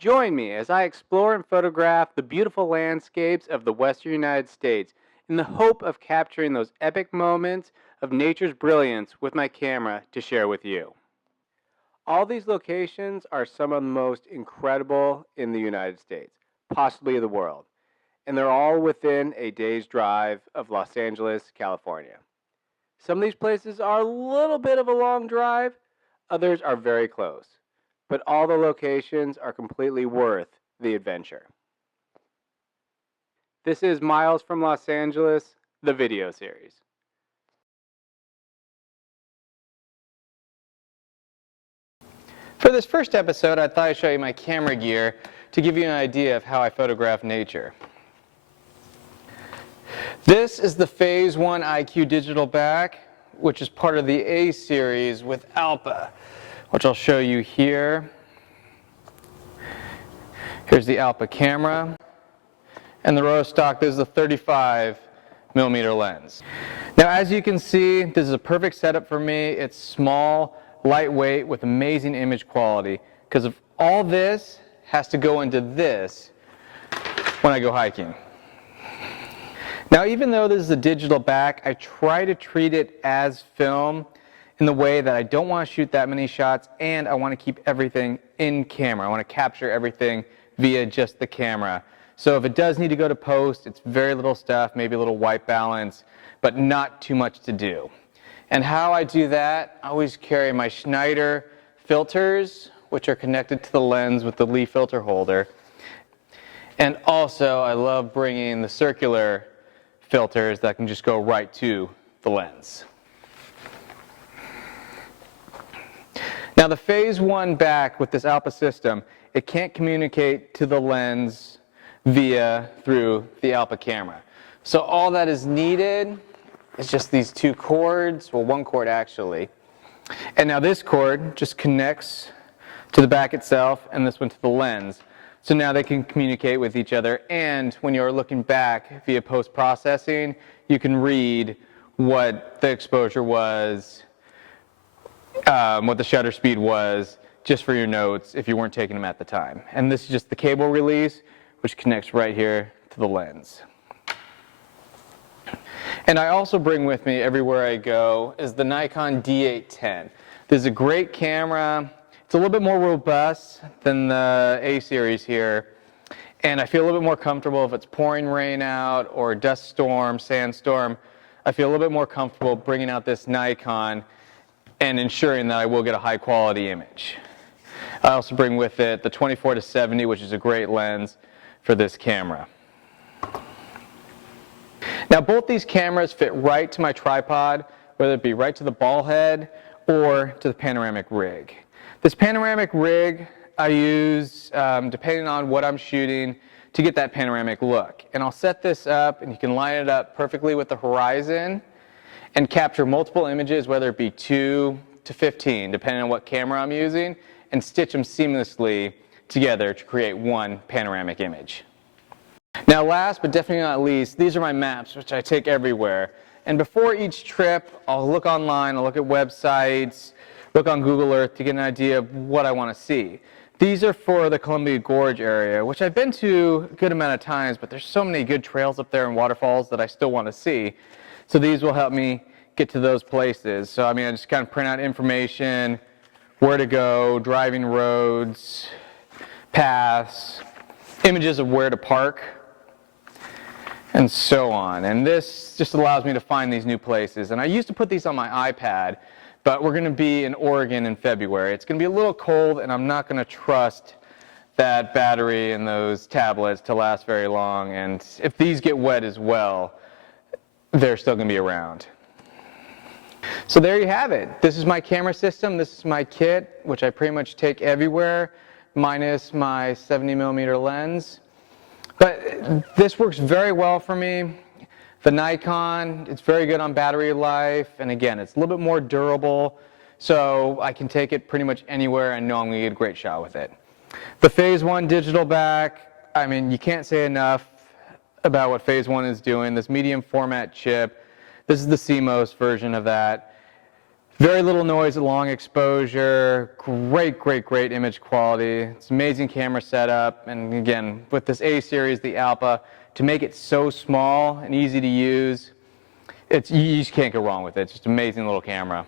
Join me as I explore and photograph the beautiful landscapes of the western United States in the hope of capturing those epic moments of nature's brilliance with my camera to share with you. All these locations are some of the most incredible in the United States, possibly the world, and they're all within a day's drive of Los Angeles, California. Some of these places are a little bit of a long drive, others are very close, but all the locations are completely worth the adventure. This is Miles from Los Angeles, the video series. For this first episode, I thought I'd show you my camera gear to give you an idea of how I photograph nature. This is the Phase 1 IQ digital back, which is part of the A series with Alpha, which I'll show you here. Here's the Alpha camera, and the row stock, this is a 35mm lens. Now, as you can see, this is a perfect setup for me. It's small, lightweight, with amazing image quality, because of all this has to go into this when I go hiking. Now, even though this is a digital back, I try to treat it as film in the way that I don't want to shoot that many shots, and I want to keep everything in camera. I want to capture everything via just the camera. So if it does need to go to post, it's very little stuff, maybe a little white balance, but not too much to do. And how I do that, I always carry my Schneider filters, which are connected to the lens with the Lee filter holder. And also, I love bringing the circular filters that can just go right to the lens. Now, the Phase 1 back with this Alpha system, it can't communicate to the lens through the Alpha camera. So all that is needed is just these two cords, well, one cord actually. And now this cord just connects to the back itself and this one to the lens. So now they can communicate with each other, and when you're looking back via post-processing, you can read what the exposure was, what the shutter speed was, just for your notes if you weren't taking them at the time. And this is just the cable release, which connects right here to the lens. And I also bring with me everywhere I go is the Nikon D810. This is a great camera. It's a little bit more robust than the A series here, and I feel a little bit more comfortable if it's pouring rain out or dust storm, sandstorm. I feel a little bit more comfortable bringing out this Nikon and ensuring that I will get a high quality image. I also bring with it the 24-70, which is a great lens for this camera. Now, both these cameras fit right to my tripod, whether it be right to the ball head or to the panoramic rig. This panoramic rig I use depending on what I'm shooting to get that panoramic look. And I'll set this up, and you can line it up perfectly with the horizon and capture multiple images, whether it be 2 to 15, depending on what camera I'm using, and stitch them seamlessly together to create one panoramic image. Now, last but definitely not least, these are my maps, which I take everywhere. And before each trip, I'll look online, I'll look at websites, look on Google Earth to get an idea of what I want to see. These are for the Columbia Gorge area, which I've been to a good amount of times, but there's so many good trails up there and waterfalls that I still want to see. So these will help me get to those places. So I just kind of print out information, where to go, driving roads, paths, images of where to park, and so on. And this just allows me to find these new places. And I used to put these on my iPad, but we're going to be in Oregon in February. It's going to be a little cold, and I'm not going to trust that battery and those tablets to last very long. And if these get wet as well, they're still going to be around. So there you have it. This is my camera system. This is my kit, which I pretty much take everywhere, minus my 70mm lens. But this works very well for me. The Nikon, it's very good on battery life, and again, it's a little bit more durable, so I can take it pretty much anywhere and know I'm going to get a great shot with it. The Phase 1 digital back, you can't say enough about what Phase 1 is doing. This medium format chip, this is the CMOS version of that. Very little noise at long exposure, great image quality. It's amazing camera setup, and again, with this A series, the Alpha, to make it so small and easy to use, you just can't go wrong with it. It's just an amazing little camera.